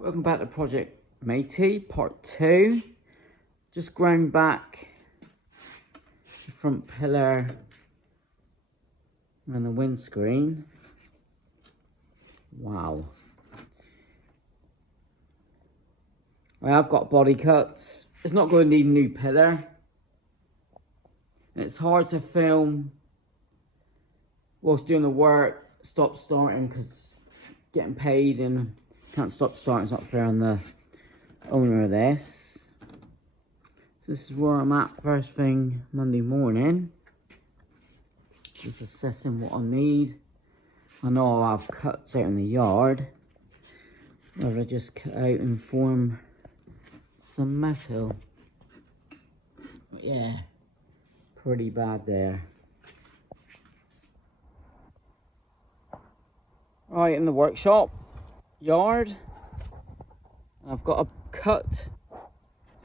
Welcome back to Project Matey, part 2. Just ground back the front pillar and the windscreen. Wow. I have got body cuts. It's not going to need a new pillar. And it's hard to film whilst doing the work, stop starting, because getting paid and can't stop starting. It's not fair on the owner of this. So this is where I'm at first thing Monday morning. Just assessing what I need. I know I'll have cuts out in the yard. Whether I just cut out and form some metal. But yeah, pretty bad there. Right, in the workshop yard, I've got a cut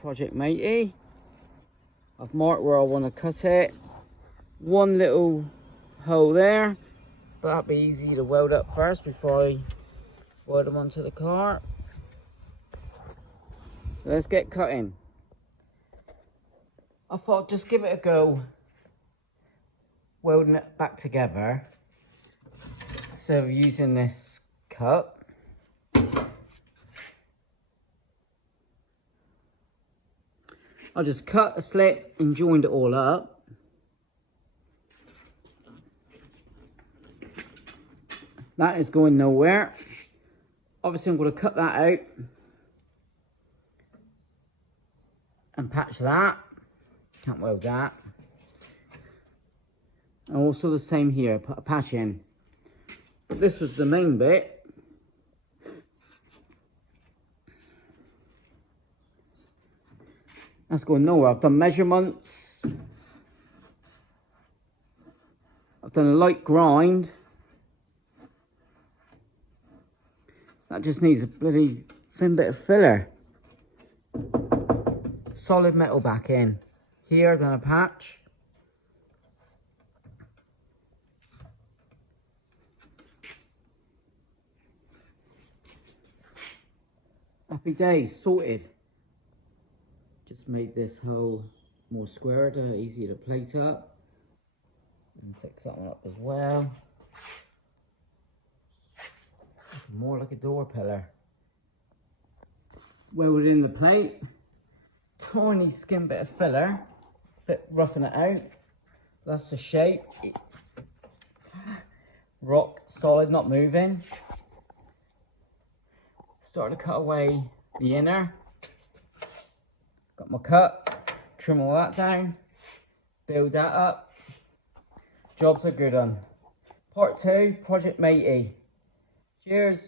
Project Matey. I've marked where I want to cut it. One little hole there, but that'd be easy to weld up first before I weld them onto the car. So let's get cutting. I thought I'd just give it a go welding it back together instead of using this cut. I just cut a slit and joined it all up. That is going nowhere. Obviously I'm going to cut that out and patch that. Can't weld that. And also the same here, put a patch in. But this was the main bit. That's going nowhere. I've done measurements. I've done a light grind. That just needs a bloody thin bit of filler. Solid metal back in. Here, then a patch. Happy days, sorted. Just made this hole more squarer, easier to plate up. And fix that one up as well. More like a door pillar. Welded in the plate. Tiny skin bit of filler. Bit roughing it out. That's the shape. Rock solid, not moving. Started to cut away the inner. Got my cut, trim all that down, build that up. Jobs are good on. Part 2, Project Matey. Cheers.